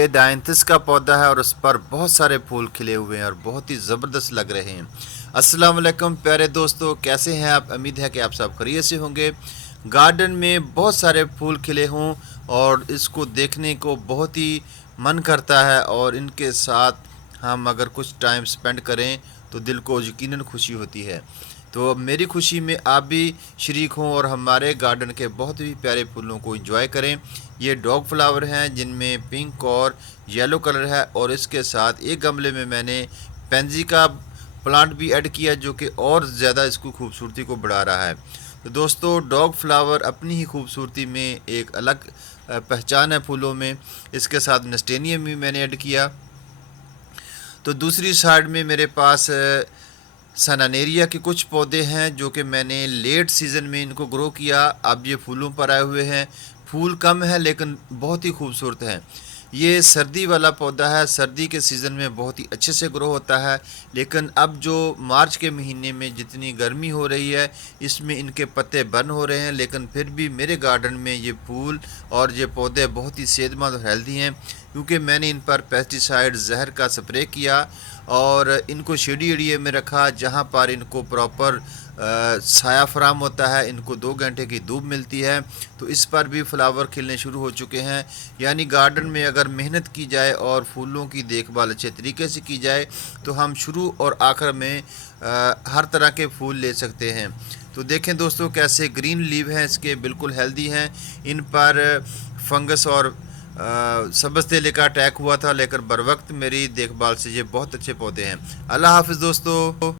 ये डायंथिस का पौधा है और उस पर बहुत सारे फूल खिले हुए हैं और बहुत ही ज़बरदस्त लग रहे हैं। अस्सलाम वालेकुम प्यारे दोस्तों, कैसे हैं आप? उम्मीद है कि आप सब खैरियत से होंगे। गार्डन में बहुत सारे फूल खिले हों और इसको देखने को बहुत ही मन करता है और इनके साथ हम अगर कुछ टाइम स्पेंड करें तो दिल को यकीनन खुशी होती है। तो अब मेरी खुशी में आप भी शरीक हों और हमारे गार्डन के बहुत ही प्यारे फूलों को एंजॉय करें। ये डॉग फ्लावर हैं जिनमें पिंक और येलो कलर है और इसके साथ एक गमले में मैंने पेंजी का प्लांट भी ऐड किया जो कि और ज़्यादा इसको खूबसूरती को बढ़ा रहा है। तो दोस्तों, डॉग फ्लावर अपनी ही खूबसूरती में एक अलग पहचान है फूलों में। इसके साथ नेस्टेनियम भी मैंने ऐड किया। तो दूसरी साइड में मेरे पास सनानेरिया के कुछ पौधे हैं जो कि मैंने लेट सीज़न में इनको ग्रो किया। अब ये फूलों पर आए हुए हैं। फूल कम है लेकिन बहुत ही खूबसूरत हैं। ये सर्दी वाला पौधा है, सर्दी के सीज़न में बहुत ही अच्छे से ग्रो होता है। लेकिन अब जो मार्च के महीने में जितनी गर्मी हो रही है, इसमें इनके पत्ते बर्न हो रहे हैं, लेकिन फिर भी मेरे गार्डन में ये फूल और ये पौधे बहुत ही सेहतमंद और हेल्दी हैं क्योंकि मैंने इन पर पेस्टिसाइड जहर का स्प्रे किया और इनको शेडी एरिया में रखा जहाँ पर इनको प्रॉपर साया फराम होता है। इनको 2 घंटे की धूप मिलती है। तो इस पर भी फ्लावर खिलने शुरू हो चुके हैं। यानी गार्डन में अगर मेहनत की जाए और फूलों की देखभाल अच्छे तरीके से की जाए तो हम शुरू और आखिर में हर तरह के फूल ले सकते हैं। तो देखें दोस्तों कैसे ग्रीन लीव हैं इसके, बिल्कुल हेल्दी हैं। इन पर फंगस और सब्ज़ तेले का अटैक हुआ था लेकिन बर वक्त मेरी देखभाल से ये बहुत अच्छे पौधे हैं। अल्लाह हाफ़िज़ दोस्तों।